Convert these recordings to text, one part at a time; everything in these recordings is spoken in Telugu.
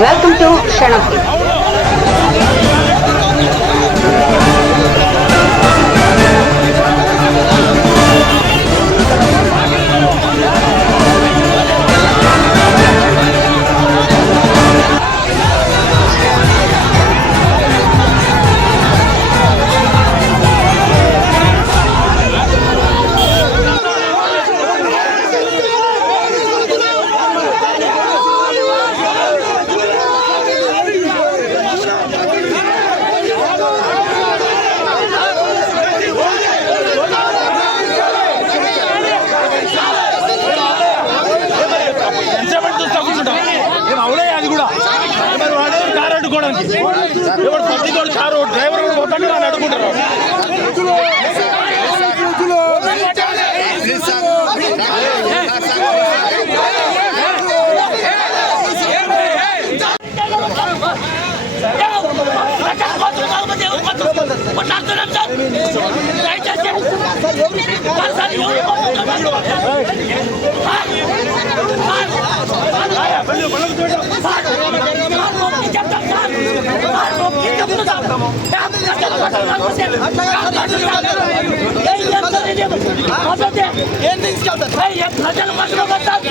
Welcome to Shanafi. కారు అడ్డుకోవడానికి ఎవడు పబ్లిక్ వాడు కారు డ్రైవర్ కూడా పోతాడు అని అడ్డుకుంటారు ఏం తీసుకెళ్తారు ప్రజలు పట్టుకోబట్టాలి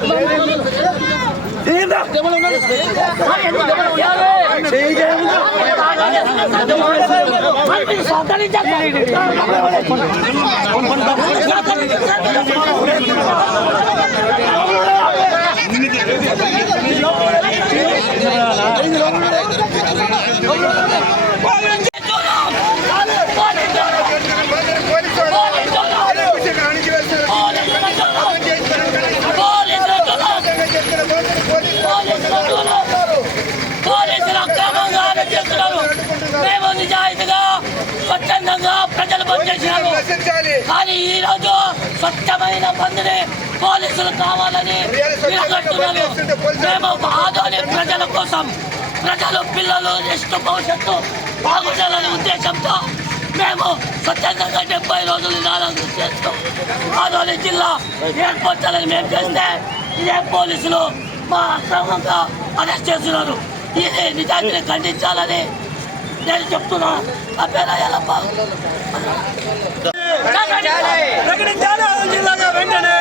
పోలీసులు స్వచ్ఛందంగా ప్రజలు పనిచేసినాము కానీ ఈ రోజు స్వచ్ఛమైన బంద్ని పోలీసులు కావాలని విరగొట్టున్నారు మేము ఆదోని ప్రజల కోసం ప్రజలు పిల్లలు నెక్స్ట్ భవిష్యత్తు బాగుండాలనే ఉద్దేశంతో మేము స్వచ్ఛందంగా డెబ్బై రోజులు నినాదం చేస్తూ ఆదోని జిల్లా ఏర్పరచాలని మేము చేస్తే ఇదే పోలీసులు మా అక్రమంగా అరెస్ట్ చేస్తున్నారు. ఇది నిజాన్ని ఖండించాలని నేను చెప్తున్నా. నా పేరు అయ్యాలప్ప. ప్రకటించాలి. జిల్లాగా వెంటనే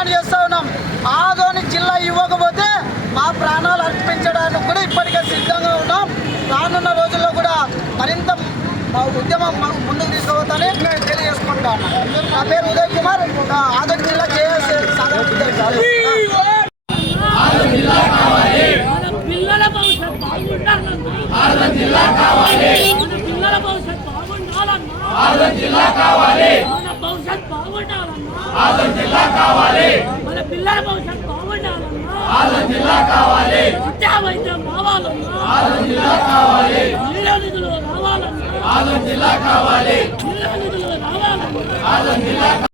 డిమాండ్ చేస్తూ ఉన్నాం. ఆదోని జిల్లా ఇవ్వకపోతే మా ప్రాణాలు అర్పించడానికి కూడా ఇప్పటికే సిద్ధంగా ఉన్నాం. రానున్న రోజుల్లో కూడా మరింత మా ఉద్యమం ముందుకు తీసుకోవద్దని తెలియజేసుకుంటా ఉన్నాను నా పేరు ఉదయ్ కుమార్. ఆదోని జిల్లా జేఏసీ సాధారణ విద్యార్థి మన పిల్లల భవిష్యత్ బాగుండాలన్నా మన పిల్లల భవిష్యత్ బాగుండాలన్నా మన భవిష్యత్ బాగుండాలన్నా మన పిల్లల భవిష్యత్ బాగుండాలన్నా విద్యా వైద్యం రావాలన్నా ఇళ్ళ నిధులు రావాలన్నా ఇళ్ళ నిధులు రావాలన్నా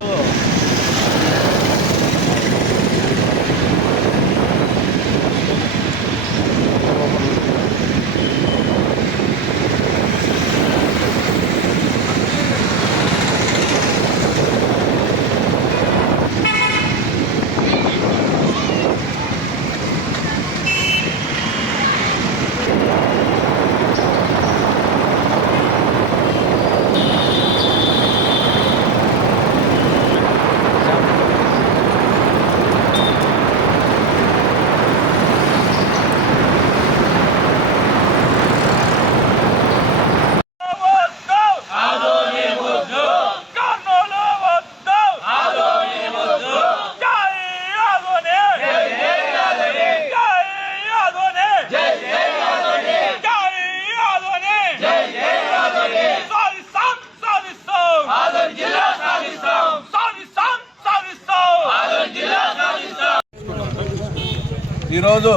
ఈరోజు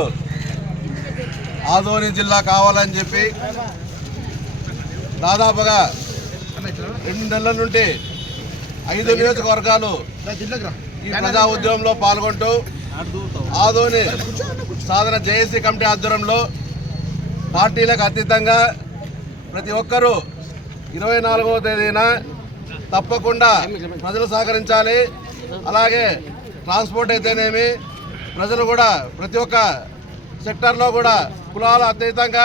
ఆదోని జిల్లా కావాలని చెప్పి దాదాపుగా రెండు నెలల నుండి ఐదు నియోజకవర్గాలు ఈ ప్రజా ఉద్యమంలో పాల్గొంటూ ఆదోని సాధన జేఏసీ కమిటీ ఆధ్వర్యంలో పార్టీలకు అతీతంగా ప్రతి ఒక్కరూ ఇరవై నాలుగవ తేదీన తప్పకుండా ప్రజలు సహకరించాలి. అలాగే ట్రాన్స్పోర్ట్ అయితేనేమి ప్రజలు కూడా ప్రతి ఒక్క సెక్టార్లో కూడా కులాల అతీతంగా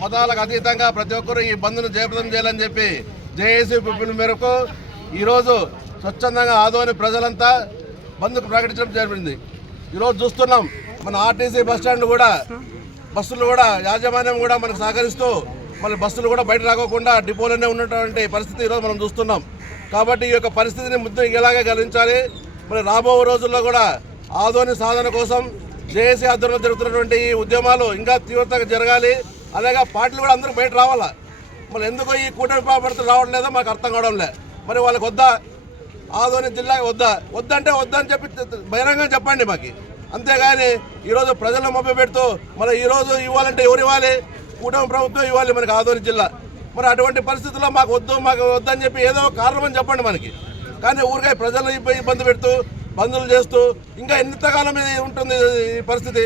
మతాలకు అతీతంగా ప్రతి ఒక్కరూ ఈ బంద్ను జయప్రదం చేయాలని చెప్పి జేఏసీ పిలుపుల మేరకు ఈరోజు స్వచ్ఛందంగా ఆదోని ప్రజలంతా బంద్కు ప్రకటించడం జరిగింది. ఈరోజు చూస్తున్నాం మన ఆర్టీసీ బస్ స్టాండ్ కూడా బస్సులు కూడా యాజమాన్యం కూడా మనకు సహకరిస్తూ మళ్ళీ బస్సులు కూడా బయట రాకోకుండా డిపోలోనే ఉన్నటువంటి పరిస్థితి ఈరోజు మనం చూస్తున్నాం. కాబట్టి ఈ యొక్క పరిస్థితిని ముందు ఇలాగే గెలించాలి మరి రాబో రోజుల్లో కూడా ఆధ్వర్య సాధన కోసం జేఏసీ ఆధ్వర్యంలో జరుగుతున్నటువంటి ఈ ఉద్యమాలు ఇంకా తీవ్రతగా జరగాలి. అలాగే పార్టీలు కూడా అందరూ బయట రావాలా? మరి ఎందుకు ఈ కూటమి పోబడత రావడం లేదో మాకు అర్థం కావడం లే. మరి వాళ్ళకి వద్దా? ఆదోని జిల్లా వద్దా? వద్దంటే వద్దని చెప్పి బహిరంగంగా చెప్పండి మాకు. అంతేగాని ఈరోజు ప్రజలను మొబ్బ పెడుతూ మరి ఈరోజు ఇవ్వాలంటే ఎవరు ఇవ్వాలి? కూటమి ప్రభుత్వం ఇవ్వాలి మనకి ఆదోని జిల్లా. మరి అటువంటి పరిస్థితుల్లో మాకు వద్దు మాకు వద్దని చెప్పి ఏదో ఒక కారణం అని చెప్పండి మనకి. కానీ ఊరికాయ ప్రజలను ఇబ్బంది పెడుతూ బంధువులు చేస్తూ ఇంకా ఎంతకాలం ఇది ఉంటుంది ఈ పరిస్థితి.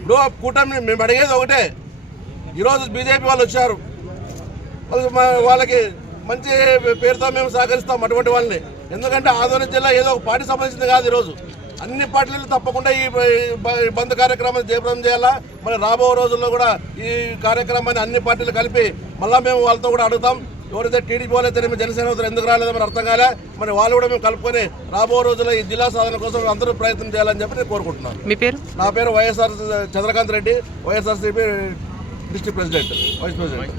ఇప్పుడు కూటమి మేము అడిగేది ఒకటే. ఈరోజు బీజేపీ వాళ్ళు వచ్చారు. వాళ్ళకి మంచి పేరుతో మేము సహకరిస్తాం అటువంటి వాళ్ళని. ఎందుకంటే ఆదోని జిల్లా ఏదో ఒక పార్టీ సంబంధించింది కాదు ఈరోజు. అన్ని పార్టీలు తప్పకుండా ఈ ఈ బంద్ కార్యక్రమాన్ని జయప్రదం చేయాలా? మరి రాబో రోజుల్లో కూడా ఈ కార్యక్రమాన్ని అన్ని పార్టీలు కలిపి మళ్ళీ మేము వాళ్ళతో కూడా అడుగుతాం. ఎవరైతే టీడీపీ వాళ్ళైతే మేము జనసేన ఎందుకు రాలేదో మరి అర్థం కాలే. మరి వాళ్ళు కూడా మేము కలుపుకొని రాబో రోజుల్లో ఈ జిల్లా సాధన కోసం అందరూ ప్రయత్నం చేయాలని చెప్పి నేను కోరుకుంటున్నాను. మీ పేరు? నా పేరు YSR Chandrakant Reddy YSRCP district president. Vice president.